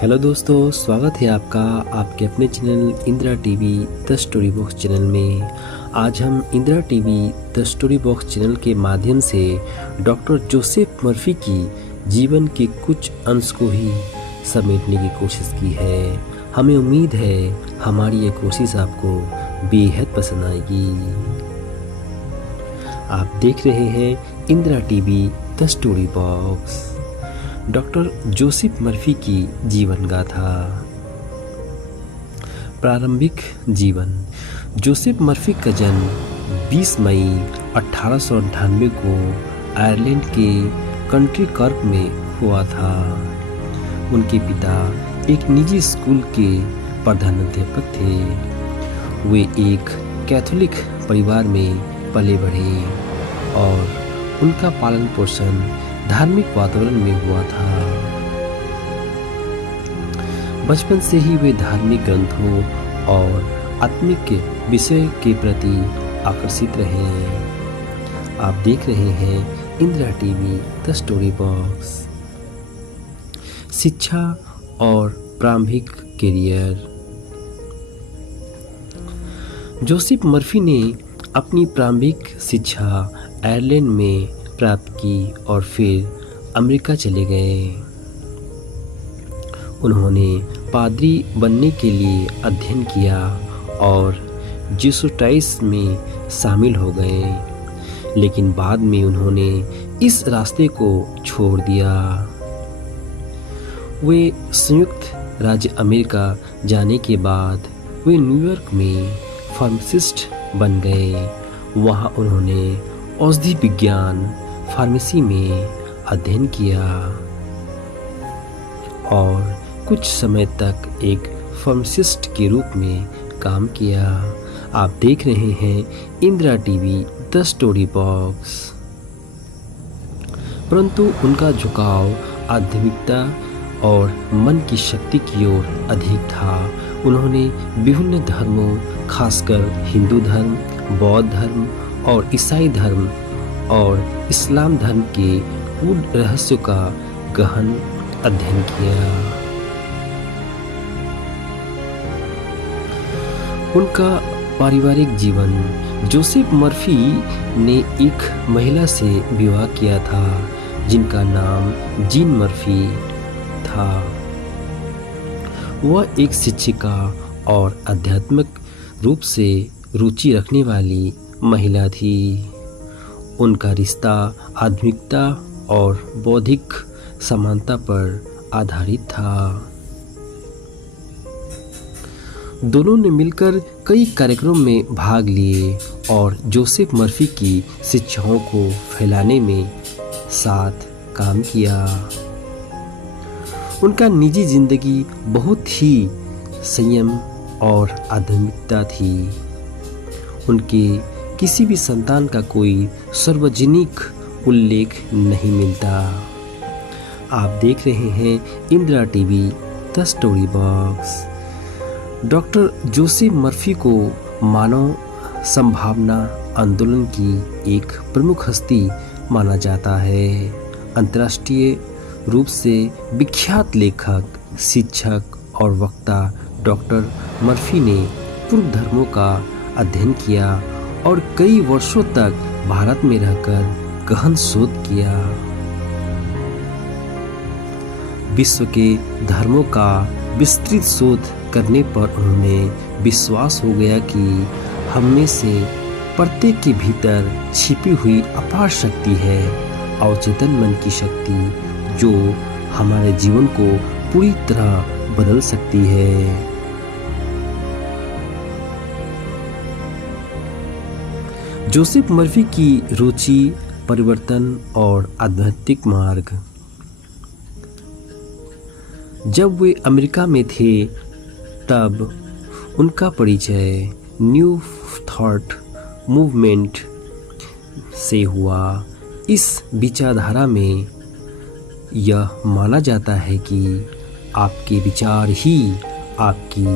Hello दोस्तों, स्वागत है आपका आपके अपने channel Indira TV the story box channel में। आज हम Indira TV the story box channel के माध्यम से डॉक्टर जोसेफ मर्फी की जीवन के कुछ अंश को ही समेटने की कोशिश की है। हमें उम्मीद है हमारी ये कोशिश आपको बेहद पसंद आएगी। आप देख रहे हैं Indira TV the story box. Doctor Joseph Murphy की जीवन गाथा। प्रारंभिक जीवन। जोसेफ मर्फी का जन्म 20 मई 1898 को आयरलैंड के कंट्री कर्क में हुआ था। उनके पिता एक निजी स्कूल के प्रधानाध्यापक थे। वे एक कैथोलिक परिवार में पले बढ़े और उनका पालन पोषण धार्मिक वातावरण में हुआ था। बचपन से ही वे धार्मिक ग्रंथों और आत्मिक विषय के प्रति आकर्षित रहे। आप देख रहे हैं Indira TV the story box. शिक्षा और प्रारंभिक करियर। जोसेफ मर्फी ने अपनी प्रारंभिक शिक्षा आयरलैंड में प्राप्त की और फिर अमेरिका चले गए। उन्होंने पादरी बनने के लिए अध्ययन किया और जेसुइट्स में शामिल हो गए, लेकिन बाद में उन्होंने इस रास्ते को छोड़ दिया। वे संयुक्त राज्य अमेरिका जाने के बाद वे न्यूयॉर्क में फार्मासिस्ट बन गए। वहाँ उन्होंने औषधि विज्ञान फार्मेसी में अध्ययन किया और कुछ समय तक एक फार्मासिस्ट के रूप में काम किया। आप देख रहे हैं Indira TV the story box. परंतु उनका झुकाव आध्यात्मिकता और मन की शक्ति की ओर अधिक था। उन्होंने विभिन्न धर्मों, खासकर हिंदू धर्म, बौद्ध धर्म और ईसाई धर्म और इस्लाम धर्म के गूढ़ रहस्यों का गहन अध्ययन किया। उनका पारिवारिक जीवन। जोसेफ मर्फी ने एक महिला से विवाह किया था जिनका नाम जीन मर्फी था। वह एक शिक्षिका और आध्यात्मिक रूप से रुचि रखने वाली महिला थी। उनका रिश्ता आध्यात्मिकता और बौद्धिक समानता पर आधारित था। दोनों ने मिलकर कई कार्यक्रमों में भाग लिए और जोसेफ मर्फी की शिक्षाओं को फैलाने में साथ काम किया। उनका निजी जिंदगी बहुत ही संयम और आध्यात्मिकता थी। उनके किसी भी संतान का कोई सार्वजनिक उल्लेख नहीं मिलता। आप देख रहे हैं Indira TV the story box. Doctor Joseph Murphy को मानव संभावना आंदोलन की एक प्रमुख हस्ती माना जाता है। अंतर्राष्ट्रीय रूप से विख्यात लेखक, शिक्षक और वक्ता डॉक्टर मर्फी ने पूर्व धर्मों का अध्ययन किया और कई वर्षों तक भारत में रहकर गहन शोध किया। विश्व के धर्मों का विस्तृत शोध करने पर उन्हें विश्वास हो गया कि हम में से प्रत्येक के भीतर छिपी हुई अपार शक्ति है और चेतन मन की शक्ति जो हमारे जीवन को पूरी तरह बदल सकती है। जोसेफ मर्फी की रुचि, परिवर्तन और आध्यात्मिक मार्ग। जब वे अमेरिका में थे तब उनका परिचय न्यू थॉट मूवमेंट से हुआ। इस विचारधारा में यह माना जाता है कि आपके विचार ही आपकी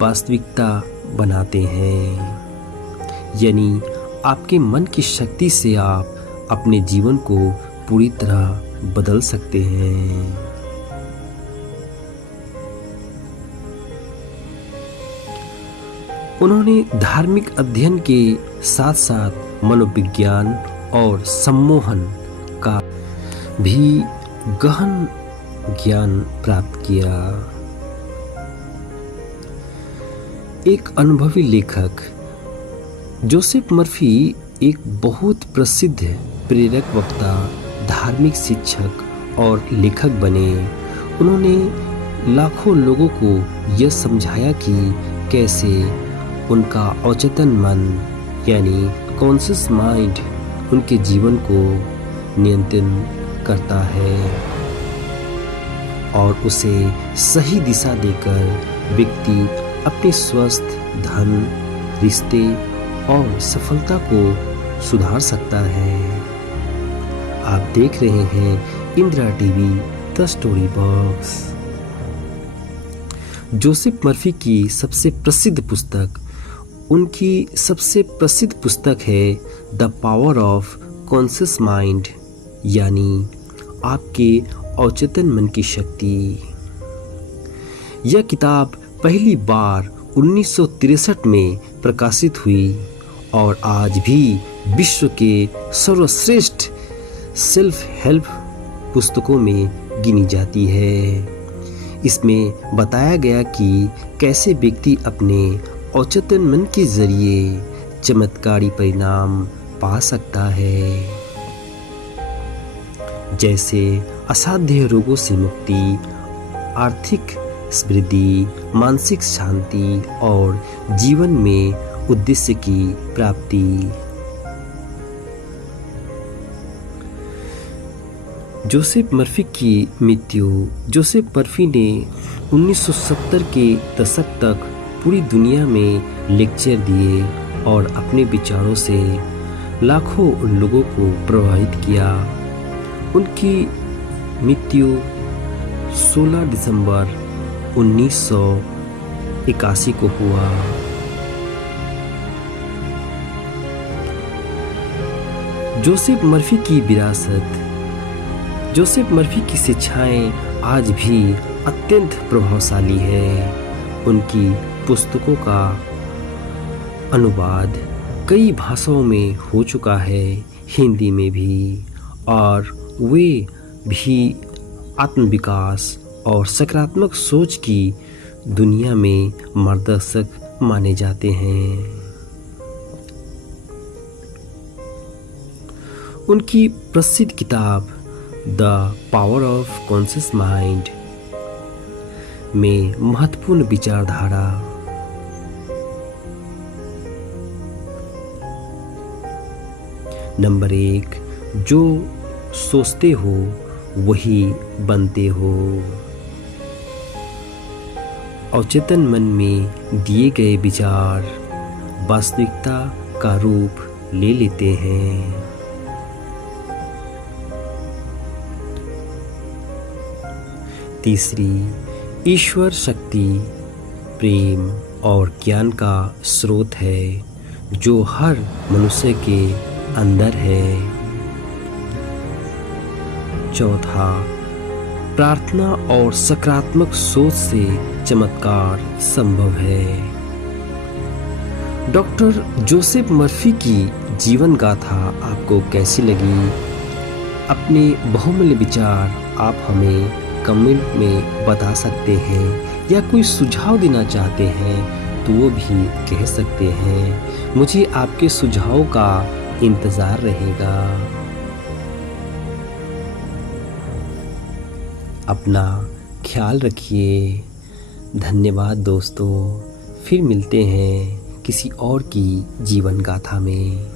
वास्तविकता बनाते हैं, यानी आपके मन की शक्ति से आप अपने जीवन को पूरी तरह बदल सकते हैं। उन्होंने धार्मिक अध्ययन के साथ साथ मनोविज्ञान और सम्मोहन का भी गहन ज्ञान प्राप्त किया। एक अनुभवी लेखक जोसेफ मर्फी एक बहुत प्रसिद्ध प्रेरक वक्ता, धार्मिक शिक्षक और लेखक बने। उन्होंने लाखों लोगों को यह समझाया कि कैसे उनका अवचेतन मन यानी कॉन्शियस माइंड उनके जीवन को नियंत्रित करता है और उसे सही दिशा देकर व्यक्ति अपने स्वस्थ, धन, रिश्ते और सफलता को सुधार सकता है। आप देख रहे हैं Indira TV the story box. Joseph Murphy की सबसे प्रसिद्ध पुस्तक, उनकी सबसे प्रसिद्ध पुस्तक है the power of conscious mind यानी आपके अवचेतन मन की शक्ति। यह किताब पहली बार 1963 में प्रकाशित हुई और आज भी विश्व के सर्वश्रेष्ठ सेल्फ हेल्प पुस्तकों में गिनी जाती है। इसमें बताया गया कि कैसे व्यक्ति अपने अवचेतन मन के जरिए चमत्कारी परिणाम पा सकता है, जैसे असाध्य रोगों से मुक्ति, आर्थिक समृद्धि, मानसिक शांति और जीवन में उद्देश्य की प्राप्ति। जोसेफ मर्फी की मृत्यु। जोसेफ मर्फी ने 1970 के दशक तक पूरी दुनिया में लेक्चर दिए और अपने विचारों से लाखों लोगों को प्रभावित किया। उनकी मृत्यु 16 दिसंबर 1981 को हुआ। जोसेफ मर्फी की विरासत। जोसेफ मर्फी की शिक्षाएं आज भी अत्यंत प्रभावशाली है। उनकी पुस्तकों का अनुवाद कई भाषाओं में हो चुका है, हिंदी में भी, और वे भी आत्मविकास और सकारात्मक सोच की दुनिया में मार्गदर्शक माने जाते हैं। उनकी प्रसिद्ध किताब the power of conscious mind में महत्वपूर्ण विचारधारा, नंबर 1, जो सोचते हो वही बनते हो। अवचेतन मन में दिए गए विचार वास्तविकता का रूप ले लेते हैं। तीसरी, ईश्वर शक्ति, प्रेम और ज्ञान का स्रोत है जो हर मनुष्य के अंदर है। चौथा, प्रार्थना और सकारात्मक सोच से चमत्कार संभव है। डॉक्टर जोसेफ मर्फी की जीवन गाथा आपको कैसी लगी? अपने बहुमूल्य विचार आप हमें कमेंट में बता सकते हैं, या कोई सुझाव देना चाहते हैं तो वो भी कह सकते हैं। मुझे आपके सुझाव का इंतज़ार रहेगा। अपना ख्याल रखिए। धन्यवाद दोस्तों। फिर मिलते हैं किसी और की जीवन गाथा में।